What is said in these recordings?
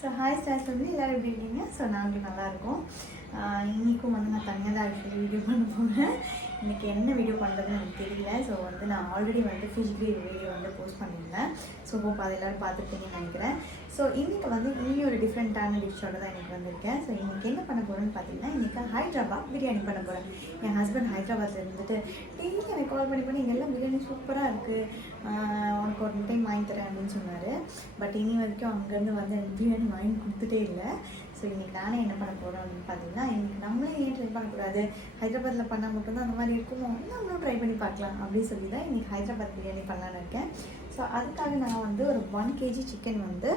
So hi stars வந்து எல்லோரும் எப்படி இருக்கீங்க? ஸோ நாங்களும் நல்லாயிருக்கோம். இன்றைக்கும் வந்து நான் தனியாக தான் ஆக்சுவலி வீடியோ பண்ண போகிறேன். இன்றைக்கி என்ன வீடியோ பண்ணுறதுன்னு எனக்கு தெரியல. ஸோ வந்து நான் ஆல்ரெடி வந்து ஃபிஷ் கிரேவி வீடியோ வந்து போஸ்ட் பண்ணியிருந்தேன். ஸோ ஹோப் அது எல்லோரும் பார்த்துருப்பீங்கன்னு நினைக்கிறேன். ஸோ இன்றைக்கி வந்து இன்னும் ஒரு டிஃப்ரெண்ட்டான டிஷ்ஷோட தான் எனக்கு வந்திருக்கேன். ஸோ இன்றைக்கி என்ன பண்ண போகிறேன்னு பார்த்தீங்கன்னா, இன்றைக்கி ஹைதராபாத் பிரியாணி பண்ண போகிறேன். என் ஹஸ்பண்ட் ஹைதராபாத்தில் இருந்துட்டு டெய்லி எனக்கு கால் பண்ணி இங்கெல்லாம் பிரியாணி சூப்பராக இருக்குது, உனக்கு ஒரு டைம் வாங்கி தரேன் அப்படின்னு சொன்னார். பட் இனி வரைக்கும் அங்கேருந்து வந்து எனக்கு பிரியாணி வாங்கி கொடுத்துட்டே இல்லை. ஸோ இன்றைக்கி நானே என்ன பண்ண போகிறோம் அப்படின்னு பார்த்தீங்கன்னா, இன்றைக்கி நம்மளே ஏன் ட்ரை பண்ணக்கூடாது, ஹைதராபாத்தில் பண்ணால் மட்டும்தான் அந்த மாதிரி இருக்குமோ, நம்மளும் ட்ரை பண்ணி பார்க்கலாம் அப்படின்னு சொல்லி தான் இன்றைக்கி ஹைதராபாத் பிரியாணி பண்ணலான்னு இருக்கேன். ஸோ அதுக்காக நான் வந்து ஒரு 1 kg சிக்கன் வந்து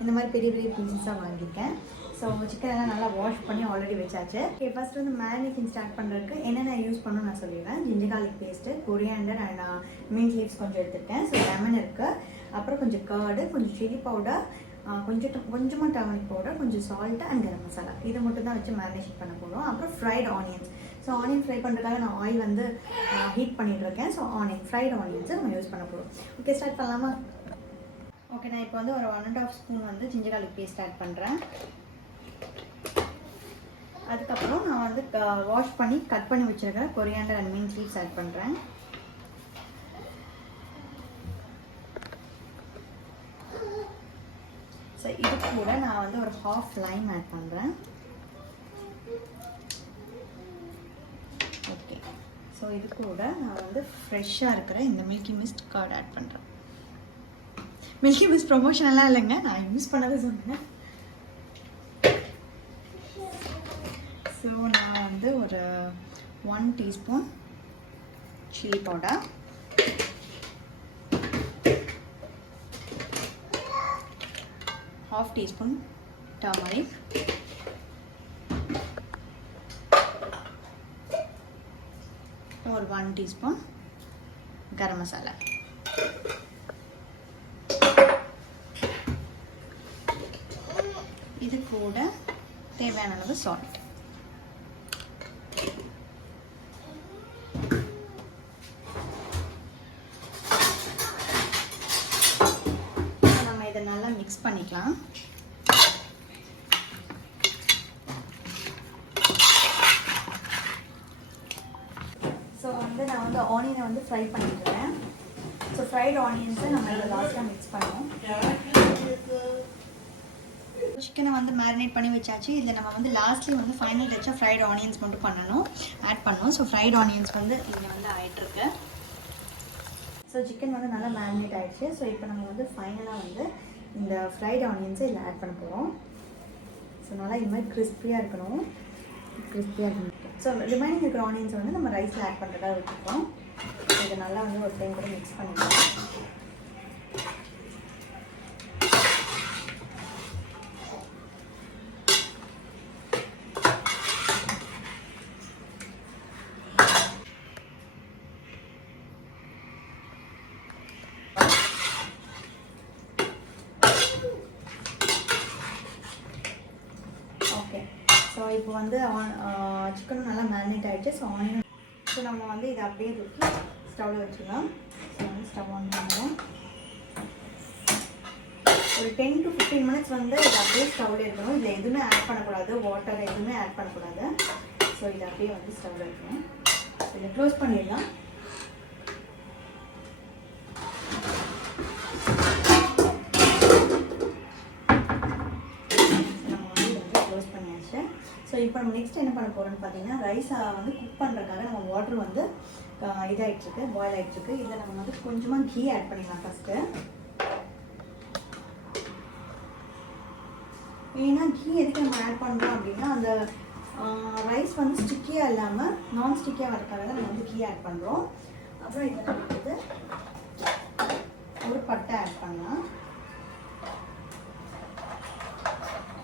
இந்த மாதிரி பெரிய பெரிய பீசஸாக வாங்கியிருக்கேன். ஸோ சிக்கன் எல்லாம் நல்லா வாஷ் பண்ணி ஆல்ரெடி வச்சாச்சு. ஓகே, ஃபஸ்ட் வந்து மேரினேஷன் ஸ்டார்ட் பண்ணுறதுக்கு என்னென்ன யூஸ் பண்ணணும் நான் சொல்லிடுறேன். Ginger garlic paste, coriander and mint leaves கொஞ்சம் எடுத்துருக்கேன். ஸோ லெமன் இருக்குது, அப்புறம் கொஞ்சம் கர்டு, கொஞ்சம் சில்லி பவுடர், கொஞ்சமாக டர்மரிக் பவுடர், கொஞ்சம் சால்ட்டு அண்ட் கரம் மசாலா. இதை மட்டும் தான் வச்சு மேரினேஷன் பண்ண போகிறோம். அப்புறம் fried onions. So onion fry பண்ணுறதுக்காக நான் ஆயில் வந்து ஹீட் பண்ணிட்டுருக்கேன். ஸோ ஃப்ரைட் ஆனியன்ஸை நம்ம யூஸ் பண்ண போகிறோம். ஓகே, ஸ்டார்ட் பண்ணலாமா? ஓகே, நான் இப்போ வந்து ஒரு 1.5 ஸ்பூன் வந்து ஜிஞ்சர் கார்லிக் பேஸ்ட் ஆட் பண்ணுறேன். அதுக்கப்புறம் நான் வந்து வாஷ் பண்ணி கட் பண்ணி வச்சுருக்கேன் coriander and mint leaves add பண்ணுறேன். ஸோ இது கூட நான் வந்து ஒரு ஹாஃப் லைம் ஆட் பண்ணுறேன். ஓகே, ஸோ இது கூட நான் வந்து ஃப்ரெஷ்ஷாக இருக்கிற இந்த மில்கி மிஸ்ட் கர்ட் ஆட் பண்ணுறேன். மில்கி மிஸ்ட் ப்ரொமோஷனெல்லாம் இல்லைங்க, நான் யூஸ் பண்ணவே சொன்னேன். ஸோ நான் வந்து ஒரு 1 teaspoon chilli powder, ½ teaspoon turmeric, ஒரு 1 டீஸ்பூன் கரம் மசாலா, இது கூட தேவையான அளவு சால்ட். இதை நல்லா மிக்ஸ் பண்ணிக்கலாம். ஸோ வந்து நான் வந்து ஆனியனை வந்து ஃப்ரை பண்ணிக்கிறேன். ஸோ ஃப்ரைட் ஆனியன்ஸை நம்ம இதில் லாஸ்ட்டாக மிக்ஸ் பண்ணுவோம். சிக்கனை வந்து மேரினேட் பண்ணி வச்சாச்சு. இதில் நம்ம வந்து லாஸ்ட்லி வந்து ஃபைனல் டச்சாக ஃப்ரைட் ஆனியன்ஸ் மட்டும் ஆட் பண்ணணும். ஸோ ஃப்ரைட் ஆனியன்ஸ் வந்து இங்கே வந்து ஆகிட்டுருக்கு. ஸோ சிக்கன் வந்து நல்லா மேரினேட் ஆகிடுச்சு. ஸோ இப்போ நம்ம வந்து ஃபைனலாக வந்து இந்த ஃப்ரைட் ஆனியன்ஸை இதில் ஆட் பண்ண போகிறோம். ஸோ நல்லா இது மாதிரி கிறிஸ்பியாக இருக்கணும். ஸோ ரிமைனிங் இருக்கிற ஆனியன்ஸை வந்து நம்ம ரைஸில் ஆட் பண்ணுறதா வச்சுருக்கோம். இதை நல்லா வந்து ஒரு டைம் கூட மிக்ஸ் பண்ணிக்கலாம். ஸோ இப்போ வந்து சிக்கனும் நல்லா மேரினேட் ஆகிடுச்சு. ஸோ ஆனியன் நம்ம வந்து இதை அப்படியே தூக்கி ஸ்டவ்வில் வச்சுக்கலாம். ஸோ வந்து ஸ்டவ் ஆன் பண்ணுவோம். ஒரு 10 to 15 மினிட்ஸ் வந்து இதை அப்படியே ஸ்டவ்வில் இருக்கணும். இதில் எதுவுமே ஆட் பண்ணக்கூடாது, வாட்டர் எதுவுமே ஆட் பண்ணக்கூடாது. ஸோ இதை அப்படியே வந்து ஸ்டவ்வில் இருக்கணும். இதை க்ளோஸ் பண்ணிடலாம். ஸோ இப்போ நம்ம நெக்ஸ்ட் என்ன பண்ண போகிறோம்னு பார்த்தீங்கன்னா, ரைஸை வந்து குக் பண்ணுறதுக்காக நம்ம வாட்டர் வந்து இதாகிட்டுருக்கு, பாயில் ஆகிட்டுருக்கு. இதில் நம்ம வந்து கொஞ்சமாக கீ ஆட் பண்ணிக்கலாம் ஃபஸ்ட்டு. ஏன்னா கீ எதுக்கு நம்ம ஆட் பண்ணுறோம் அப்படின்னா, அந்த ரைஸ் வந்து ஸ்டிக்கியாக இல்லாமல் நான் ஸ்டிக்கியாக வரக்காக தான் நம்ம வந்து கீ ஆட் பண்ணுறோம். அப்புறம் இதில் நம்ம வந்து ஒரு பட்டை ஆட் பண்ணலாம்.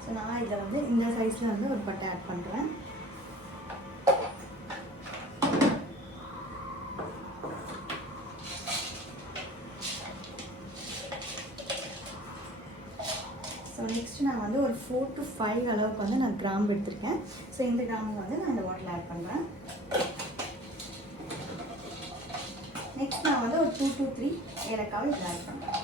ஸோ நான் இதில் வந்து இந்த சைஸில் வந்து ஒரு பட்டை ஆட் பண்ணுறேன். ஸோ நெக்ஸ்ட் நான் வந்து ஒரு 4 to 5 அளவுக்கு வந்து நான் கிராம்பு எடுத்திருக்கேன். ஸோ இந்த கிராம்பு வந்து நான் இந்த வாட்டரில் ஆட் பண்ணுறேன். நெக்ஸ்ட் நான் வந்து ஒரு 2 to 3 ஏலக்காவை இதில் ஆட் பண்ணுறேன்.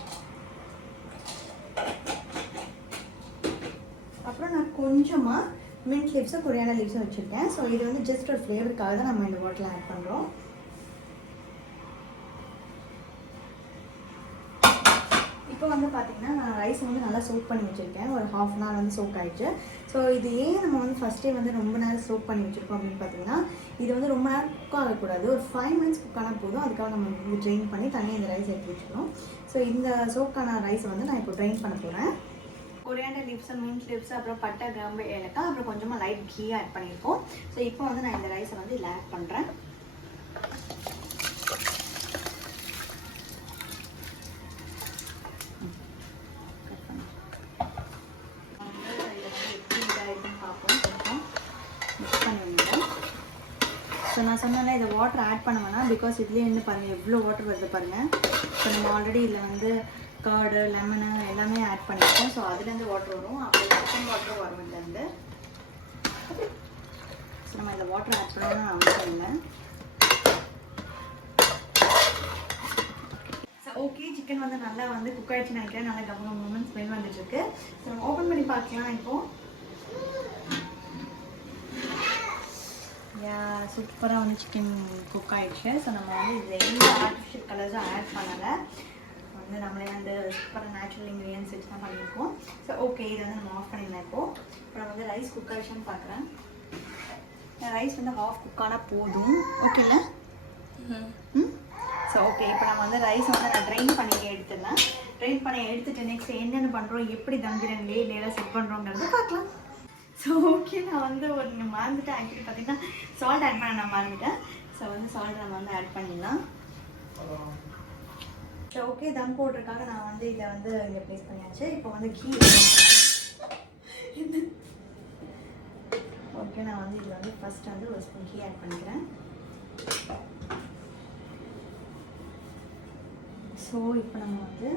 கொஞ்சமாக மின்ட் லீவ்ஸும் கொரியாண்டர் லீவ்ஸும் வச்சுருக்கேன். ஸோ இது வந்து ஜஸ்ட் ஒரு ஃப்ளேவருக்காக தான் நம்ம இந்த வாட்டரில் ஆட் பண்ணுறோம். இப்போ வந்து பார்த்திங்கன்னா நான் ரைஸ் வந்து நல்லா சோக் பண்ணி வச்சுருக்கேன். ஒரு ½ அன் ஹவர் வந்து சோக் ஆகிடுச்சு. ஸோ இது ஏன் நம்ம வந்து ஃபஸ்ட்டே வந்து ரொம்ப நேரம் சோக் பண்ணி வச்சுருக்கோம் அப்படின்னு பார்த்தீங்கன்னா, இது வந்து ரொம்ப நேரம் குக் ஆகக்கூடாது. ஒரு 5 மினிட்ஸ் குக் ஆனால் போதும். அதுக்காக நம்ம வந்து ட்ரெயின் பண்ணி தனியாக இந்த ரைஸ் எடுத்து வச்சுக்கணும். ஸோ இந்த சோக்கான ரைஸை வந்து நான் இப்போ ட்ரெயின் பண்ண போகிறேன். கொரியாண்டர் லீவ்ஸ், மின்ட் லீவ்ஸ், அப்புறம் பட்டை, கிராம்பு, ஏலக்காய், அப்புறம் கொஞ்சமாக லைட் கீ ஆட் பண்ணியிருக்கோம். ஸோ இப்போ வந்து நான் இந்த ரைஸை வந்து இதில் ஆட் பண்ணுறேன். ஸோ நான் சொன்னேன்னா இதை வாட்டர் ஆட் பண்ண வேணாம், பிகாஸ் இதுலேயே வந்து பாருங்கள் எவ்வளோ வாட்டர் வருது பாருங்கள். ஸோ நம்ம ஆல்ரெடி இதில் வந்து கர்டு, லெமனு எல்லாமே ஆட் பண்ணியிருக்கோம். ஸோ அதுலேருந்து வாட்டர் வரும், அப்புறம் சிக்கன் வாட்டரும் வரும் இதுலேருந்து. ஸோ நம்ம இந்த வாட்டர் ஆட் பண்ணணும்னு அவசியம் இல்லை. ஸோ ஓகே, சிக்கன் வந்து நல்லா வந்து குக் ஆகிடுச்சு நினைக்கிறேன். நல்லா கவனம் மூமெண்ட் ஸ்மெல் வந்துட்டுருக்கு. ஸோ நம்ம ஓப்பன் பண்ணி பார்க்கலாம். இப்போது சூப்பராக வந்து சிக்கன் குக் ஆகிடுச்சு. ஸோ நம்ம வந்து இதில் எந்த ஆர்டிஃபிஷியல் கலர்ஸும் ஆட் பண்ணலை. வந்து நம்மளே வந்து சூப்பராக நேச்சுரல் இன்க்ரீடியன்ஸ் வச்சு தான் பண்ணியிருக்கோம். ஸோ ஓகே, இதை வந்து நம்ம ஆஃப் பண்ணிடலாம். இப்போ நான் வந்து ரைஸ் குக் ஆகிடுச்சுன்னு பார்க்குறேன். ரைஸ் வந்து ஹாஃப் குக் ஆனால் போதும். ஓகேல்ல? ஸோ ஓகே, இப்போ நம்ம வந்து ரைஸ் வந்து நான் ட்ரெயின் பண்ணி எடுத்துடலாம். ட்ரெயின் பண்ணி எடுத்துகிட்டு நெக்ஸ்ட் என்னென்ன பண்ணுறோம், எப்படி தம்பிரன் லேயராக செட் பண்ணுறோங்கிறத பார்க்கலாம். ஸோ ஓகே, நான் வந்து ஒரு மறந்துட்டேன். ஆக்சுவலி பார்த்தீங்கன்னா சால்ட் ஆட் பண்ண நான் மறந்துட்டேன். ஸோ வந்து சால்ட் நம்ம வந்து ஆட் பண்ணிடலாம். ஸோ ஓகே, தம் போடுறதுக்காக நான் வந்து இதை வந்து இங்கே ப்ளேஸ் பண்ணியாச்சு. இப்போ வந்து கீ ஓகே, நான் வந்து இதில் வந்து ஃபஸ்ட் வந்து ஒரு ஸ்பூன் கீ ஆட் பண்ணிக்கிறேன். ஸோ இப்போ நம்ம வந்து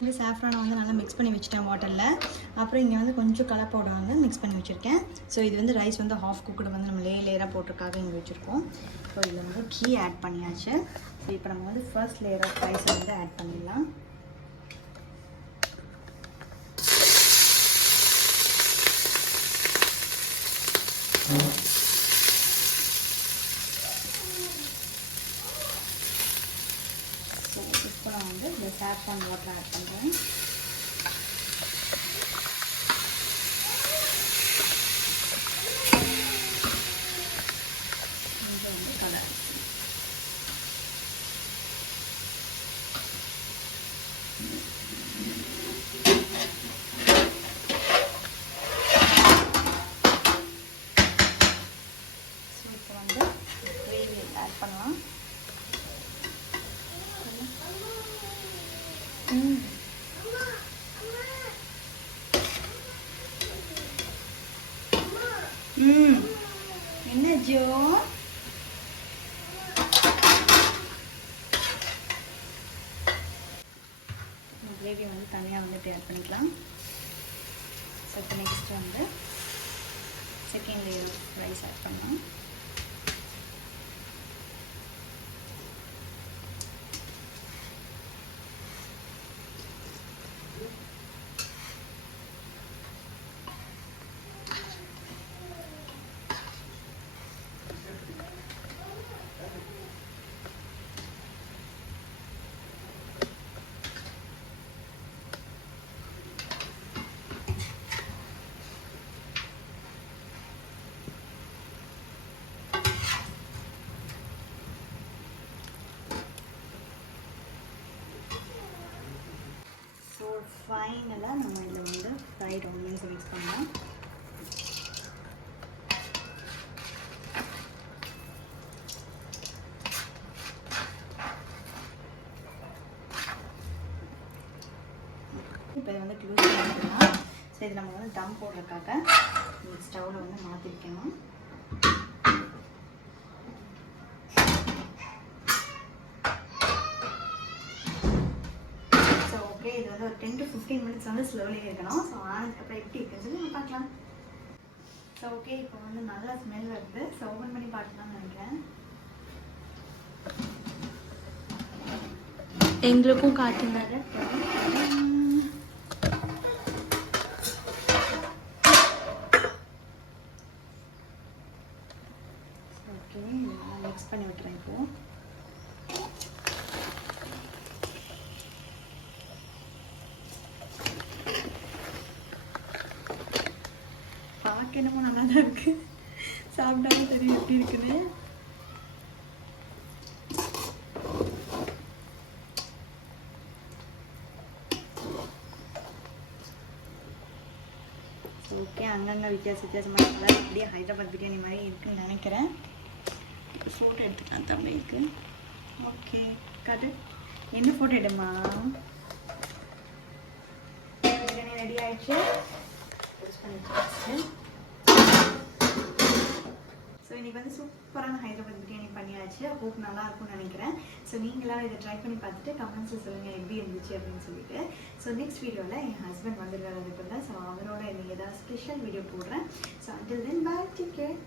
இந்த சாஃப்ரானை வந்து நல்லா மிக்ஸ் பண்ணி வச்சுட்டேன் வாட்டரில். அப்புறம் இங்கே வந்து கொஞ்சம் கலர் பவுடர் வந்து மிக்ஸ் பண்ணி வச்சுருக்கேன். ஸோ இது வந்து ரைஸ் வந்து ஹாஃப் குக்கடு வந்து நம்ம லேயராக போட்டிருக்காக இங்கே வச்சுருக்கோம். ஸோ இதில் வந்து கீ ஆட் பண்ணியாச்சு. ஸோ இப்போ நம்ம வந்து ஃபர்ஸ்ட் லேயர் ஆஃப் ரைஸை வந்து ஆட் பண்ணிடலாம். ஸோ இப்போ நான் வந்து இந்த சாஃப்ரான் வாட்டர் ஆட் பண்ணுறேன். என்ன ஜோ, கிரேவி வந்து தனியாக வந்து ஆட் பண்ணிக்கலாம். ஸோ இப்போ நெக்ஸ்ட் வந்து செகண்ட் லேயர் ரைஸ் ஆட் பண்ணலாம். ஸோ ஃபைனலாக நம்ம இதில் வந்து ஃப்ரைட் ஆனியன்ஸ் மிக்ஸ் பண்ணலாம். இப்போ இதை வந்து க்ளோஸ் பண்ணிக்கலாம். ஸோ இது நம்ம வந்து தம் போடுறதுக்காக இந்த ஸ்டவ்வில் வந்து மாற்றிக்கணும். இது வந்து ஒரு 10 to 15 மினிட்ஸ் வந்து ஸ்லோலி இருக்கணும். ஸோ ஆனதுக்கப்புறம் எப்படி இருக்குன்னு சொல்லி நம்ம பார்க்கலாம். ஸோ ஓகே, இப்போ வந்து நல்லா ஸ்மெல் வருது. ஸோ ஓப்பன் பண்ணி பார்க்கலாம்னு நினைக்கிறேன். எங்களுக்கும் காட்டுனாரு. பண்ணி விட்டுறேன் இப்போது. பார்க்க என்னமோ நல்லா தான் இருக்குது, சாப்பிட்டாலும் தெரியும் எப்படி இருக்குன்னு. ஓகே, அங்கங்கே வித்தியாசமாக நல்லா அப்படியே ஹைதராபாத் பிரியாணி மாதிரி இருக்குன்னு நினைக்கிறேன். ஃபோட்டோ எடுத்துக்கலாம் தம்பிக்கு. ஓகே காட்டு, என்ன ஃபோட்டோ எடுமா? பிரியாணி ரெடி ஆயிடுச்சு. ஸோ இன்றைக்கி வந்து சூப்பரான ஹைதராபாத் பிரியாணி பண்ணியாச்சு. ஹோப் நல்லா இருக்கும்னு நினைக்கிறேன். ஸோ நீங்களாம் இதை ட்ரை பண்ணி பார்த்துட்டு கமெண்ட்ஸில் சொல்லுங்கள் எப்படி இருந்துச்சு அப்படின்னு சொல்லிட்டு. ஸோ நெக்ஸ்ட் வீடியோவில் என் ஹஸ்பண்ட் வந்துருக்காரு அதுக்குள்ள. ஸோ அவரோட இன்னைக்கு ஏதாவது ஸ்பெஷல் வீடியோ போடுறேன். So until then bye, take care.